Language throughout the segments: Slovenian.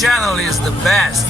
channel is the best.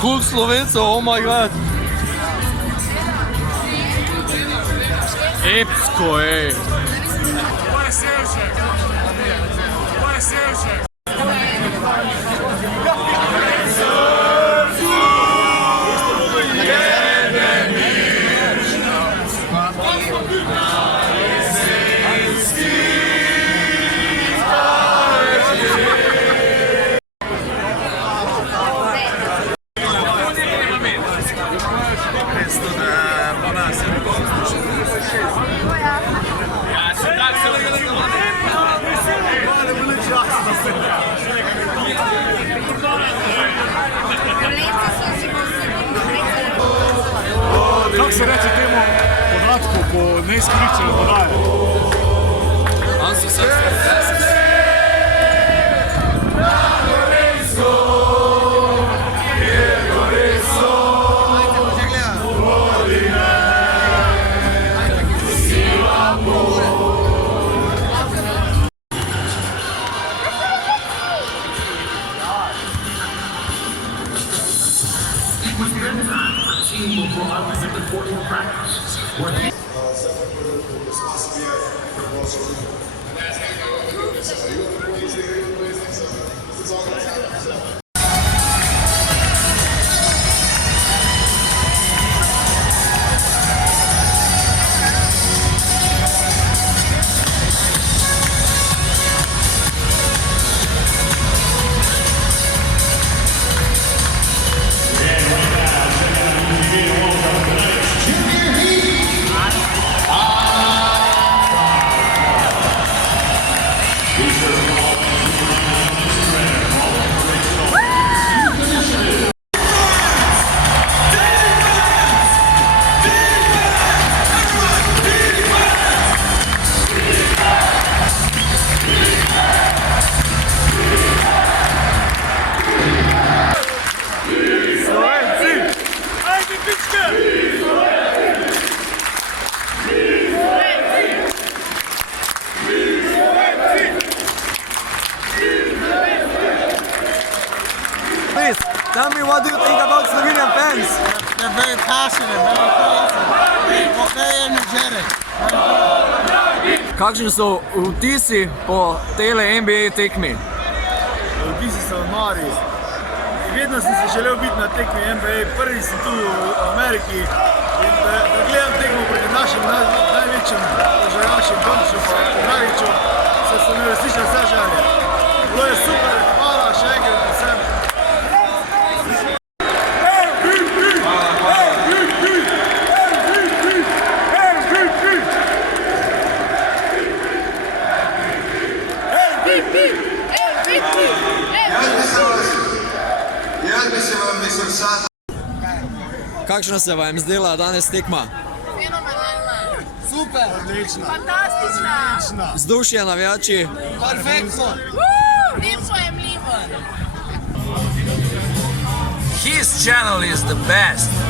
Cool Slovencev, oh my god. Epsko, ej. To je Sevšek. To je Sevšek. Kako se reče temu podatku, ko neizkoriščene podaje? Please, tell me what do you think about Slovenian fans? They're very passionate, very energetic. Kakšni so vtisi po tele NBA tekmi? Vtisi so nori. Vedno sem se želel biti na tekmi NBA, prvi sem tu v Ameriki in da gledam tekmo proti našim največjim željašim Dončiću pa Dragiću, so mi resnično vse želje. Bilo je super, hvala še enkrat vsem. Kakšna se vam zdela danes tekma? Fenomenalna. Super, odlična. Fantastična. Vzdušje, navijači? Perfektno. Nepojemljivo. His channel is the best.